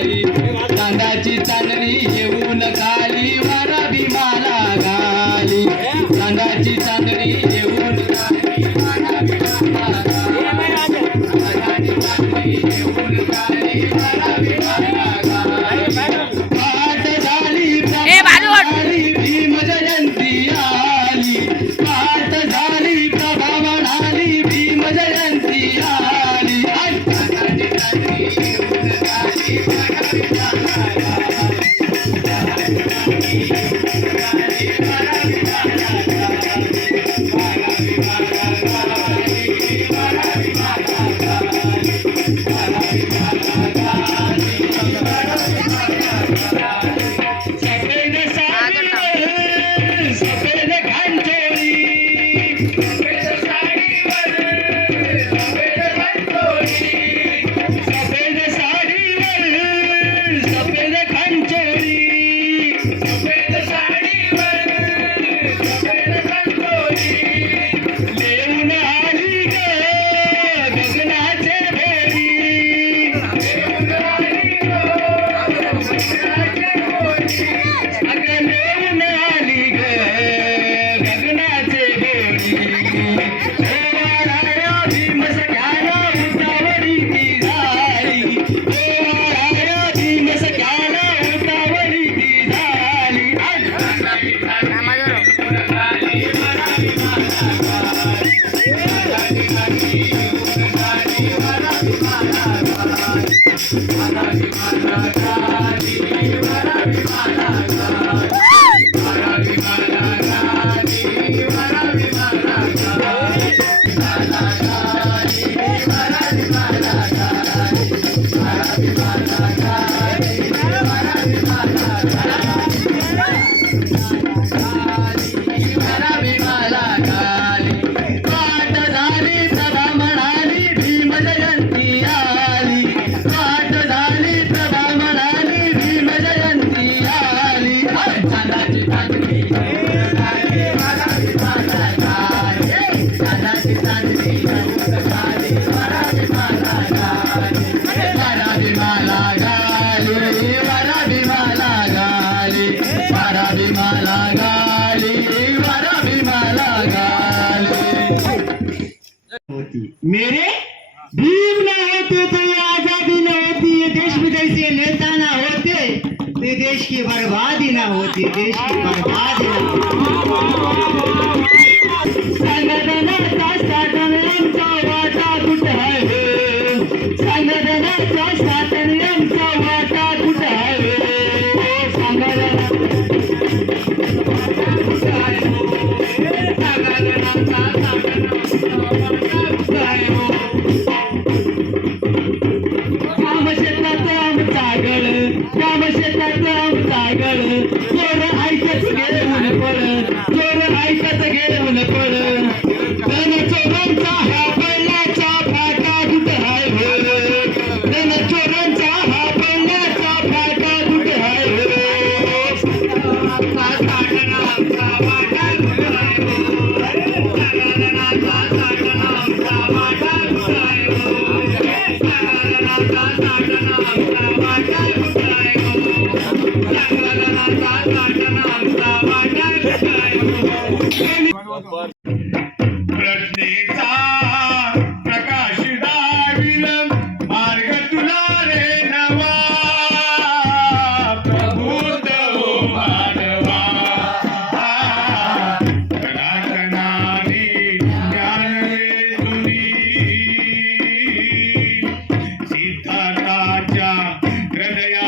घाली चांदाची चांदणी येऊन खाली वारा भीमाला घाली चांदाची चांदणी येऊन खाली वारा भीमाला घाली चांदाची चांदणी येऊन खाली वारा भीमाला घाली पाठ झाली भीम जयंती आली पाठ झाली प्रभा म्हणाली भीम जयंती आली चांदाची चांदणी येऊन खाली वारा भीमाला मेरे भीम न होते तो ये आजादी न होती ये देश विदेश से नेता न होते तो ये देश की बर्बादी न होती देश की बर्बादी न होती संघटनाचा स्वातंत्र्याचा वाटा कुठं आहे हो संघटनाचा स्वातंत्र्याचा वाटा कुठं आहे हो संघटनाचा प्रज्ञेचा प्रकाश दाविल मार्ग तुला रे नवा प्रबुद्ध हो मानवा कणाकणाने ज्ञान वेचुनी सिद्धार्थाच्या हृदया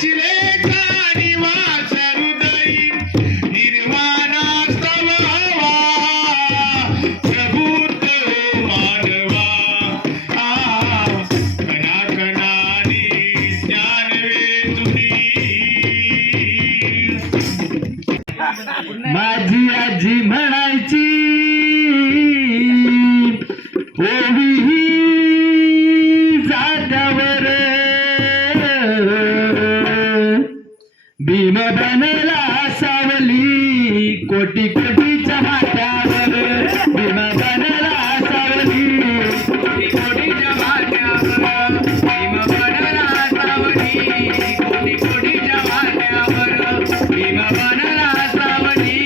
शिलेचा निवास हृदयी निर्वाणा स्तववा प्रभूत हो मानवा कणाकणाने ज्ञान वेचुनी माझी आजी म्हणायची ओवी जात्यावर भीम बनला सावली कोटी कोटीच्या माथ्यावर भीम बनला सावली कोटी कोटीच्या माथ्यावर भीम बनला सावली कोटी कोटीच्या माथ्यावर भीम बनला सावली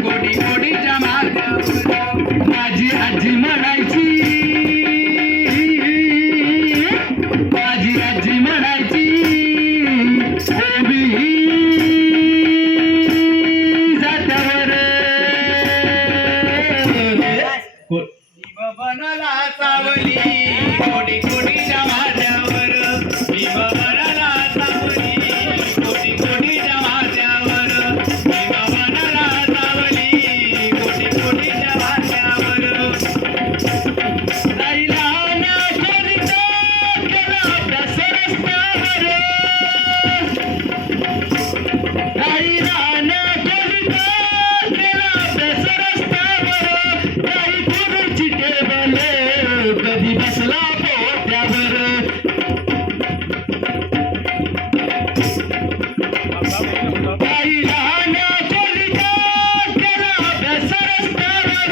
कोटी कोटीच्या माथ्यावर माझी आजी म्हणायची माझी आजी म्हणायची ओवी जात्यावर बनला सावली कोटी कोटीच्या माझ्यावर भीम बनला सावली कोटी कोटीच्या माझ्यावर भीम बनला सावली कोटी कोटीच्या माझ्यावर राहिला ना कोणीचा केला अभ्यास रस्त्यावर राहिला ना कोणीचा केला अभ्यास रस्त्यावर काही कोणाची टेबल कधी बसला पोट्यावर राहिला ना कोणीचा केला अभ्यास रस्त्यावर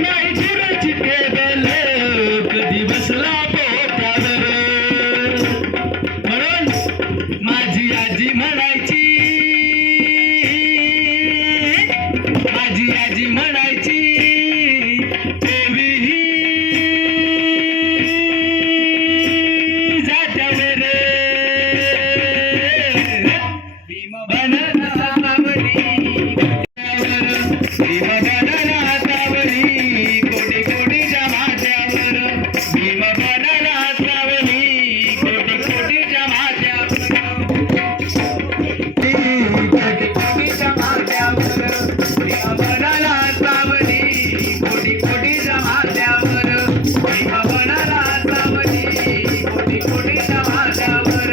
नाही कोणाची टेबल कधी बसला पोट्यावर म्हणून माझी आजी म्हणायची माझी आजी म्हणायची ओवी जात्यावर भीम बनला सावली भीम बनला सावली कोटी कोटीच्या माझ्यावर भीम बनला सावली कोटी कोटीच्या माझ्यावर कोटी कोटीच्या माझ्यावर भीम बनला सावली कोटी कोटीच्या माझ्यावर भीम बनला सावली कोटी कोटीच्या माझ्यावर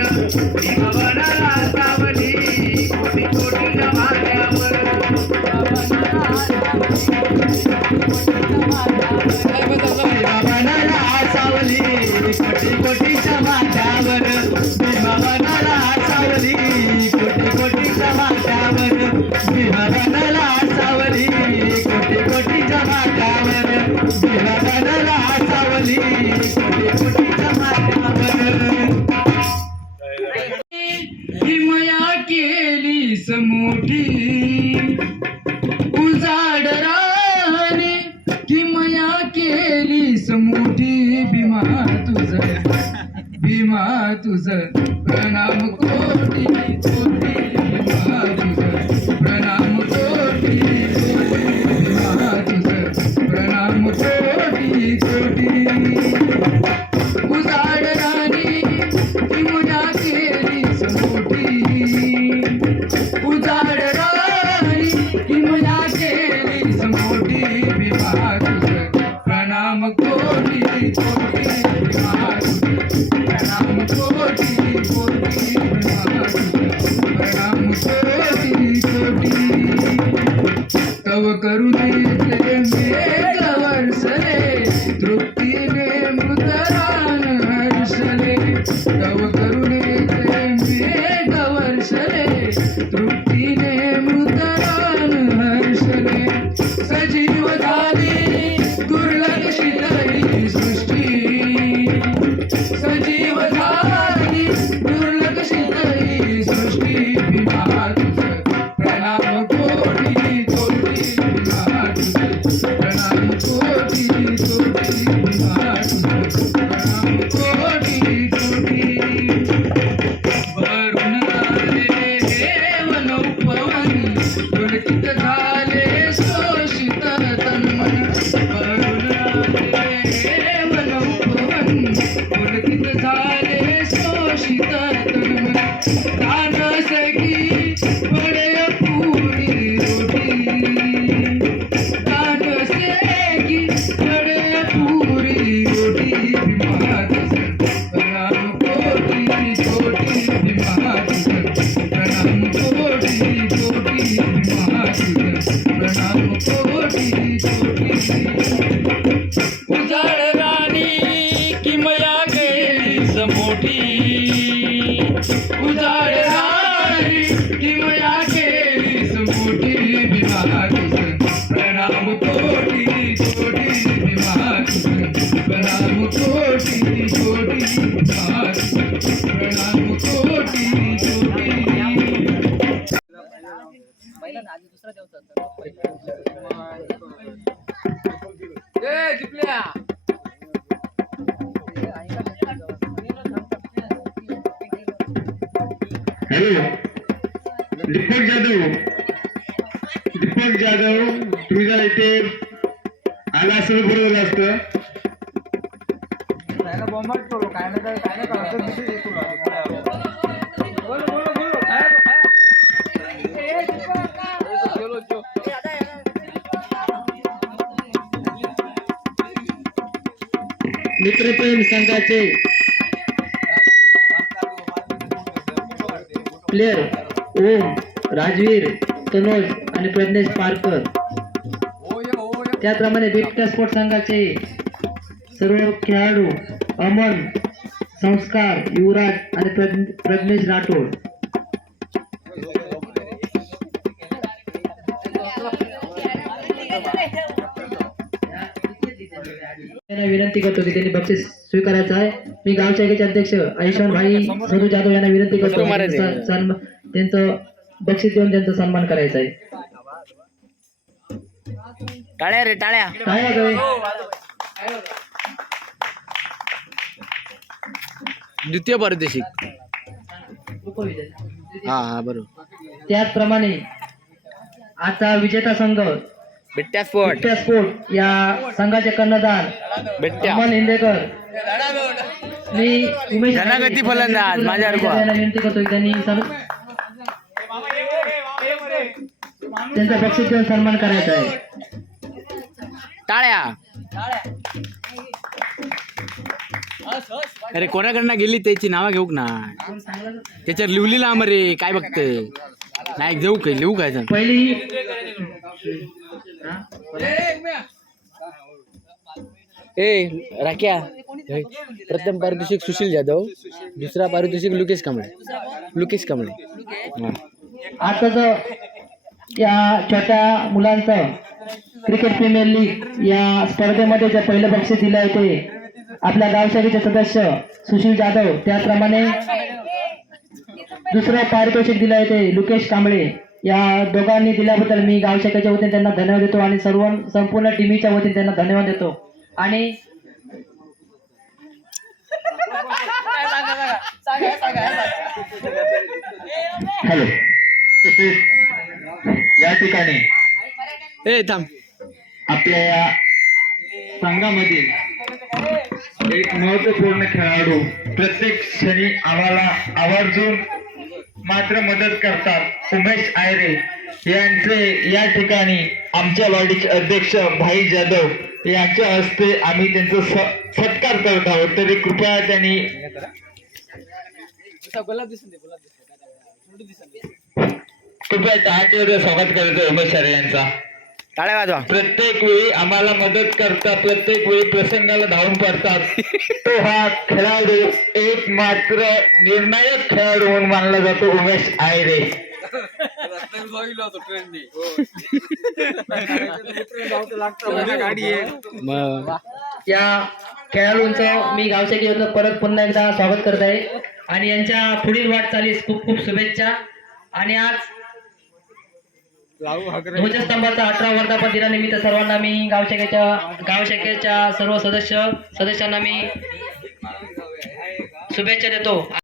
भीम बनला सावली कोटी कोटीच्या माझ्यावर बनला सावली कोटी कोटीच्या माझ्यावर भीम बनला सावली कोटी कोटीच्या माझ्यावर भीम बनला सावली कोटी कोटीच्या माझ्यावर भीम बनला सावली कोटी कोटीच्या माझ्यावर हिमया केलीस मोठी उजाड राहणे किमया केलीस मोठी भीमा तुझ प्रणाम कोटी कोटी भीमा तुझ प्रणाम कोटी भीमा तुझ प्रणाम कोटी कोटी उजाड राणी किमया केलीस मोठी उजाड राणी किमया केलीस मोठी भीमा तुझ प्रणाम कोटी कोटी भीमा तुझ प्रणाम कोटी सकी बड़े पूरी रोटी काट सेकी बड़े पूरी रोटी मात प्रणाम कोटि कोटि मात प्रणाम कोटि कोटि मात प्रणाम कोटि कोटि उजाड़ राणी की मया गेली समोठी उजाड़ राणी की मया गेली समोठी विवाह प्रणाम कोटि कोटि विवाह प्रणाम कोटि कोटि विवाह प्रणाम कोटि कोटि हॅलो दीपक जाधव तुझ्या इथे आला असेल बरोबर असतं. मित्रप्रेम संघाचे प्लेयर ओम, राजवीर, तनोज आणि प्रज्ञेश पारकर, त्याचप्रमाणे बिबट्या स्पोर्ट संघाचे सर्व खेळाडू अमन, संस्कार, युवराज आणि प्रज्ञेश राठोड. त्यांना विनंती करतो की त्यांनी बक्षीस स्वीकारायचं आहे. मी गावशाखेचे अध्यक्ष आयुष्मान भाई सदू जाधव यांना विनंती करतो त्यांचं बक्षीस देऊन त्यांचा सन्मान करायचा आहे. टाळ्या रे टाळ्या. काय वाजवाय? द्वितीय पारितोषिक. हा बरोबर. त्याचप्रमाणे आजचा विजेता संघ बिट्ट्या स्पोर्ट बिबट्या स्पोर्ट या संघाचे कर्णधार बिट्ट्या अमन हिंदेकर. मी उमेश धनागती फलंदाज माझ्या यांना विनंती करतो की त्यांनी त्यांचा बक्षीस देऊन सन्मान करायचा आहे. टाळ्या. अरे कोणाकडनं गेली त्याची नावं घेऊ ना, त्याच्यावर लिवलेलं आम रे काय बघतंय. नाही जाऊ काय लिहू काय पहिली ए राख्या. प्रथम पारितोषिक सुशील जाधव, दुसरा पारितोषिक लुकेश कांबळे. आताच या छोट्या मुलांचं क्रिकेट प्रीमियर लीग या स्पर्धेमध्ये जे पहिलं बक्षीस दिलं आहे ते आपल्या गावशाखेचे सदस्य सुशील जाधव, त्याचप्रमाणे दुसरं पारितोषिक दिलं आहे ते लुकेश कांबळे. या दोघांनी दिल्याबद्दल मी गावशाखेच्या वतीने त्यांना धन्यवाद देतो आणि संपूर्ण टीमच्या वतीने त्यांना धन्यवाद देतो. आणि हॅलो या ठिकाणी ए थांब. आपल्या या संघामध्ये एक महत्वपूर्ण खेळाडू प्रत्येक क्षणी आम्हाला आवर्जून मात्र मदत करतात. उमेश आयरे यांचे या ठिकाणी आमच्या वाडीचे अध्यक्ष भाई जाधव यांच्या हस्ते आम्ही त्यांचा सत्कार करत आहोत. तरी कृपया त्यांनी कृपया टाळ्यावर स्वागत करतो उमेश आयरे यांचा. टाळ्या वाजवा. प्रत्येक वेळी आम्हाला मदत करतात, प्रत्येक वेळी प्रसंगाला धावून पडतात. तो हा खेळाडू एक मात्र निर्णायक खेळाडू म्हणून मानला जातो उमेश आयरे. या खेळाडूंचं मी गावशाखेतून परत पुन्हा एकदा स्वागत करत आहे आणि यांच्या पुढील वाटचालीस खूप खूप शुभेच्छा. आणि आज ध्वजस्तंभाचा 18 वर्धापन दिनानिमित्त सर्वांना मी गावशाखेच्या सर्व सदस्यांना मी शुभेच्छा देतो.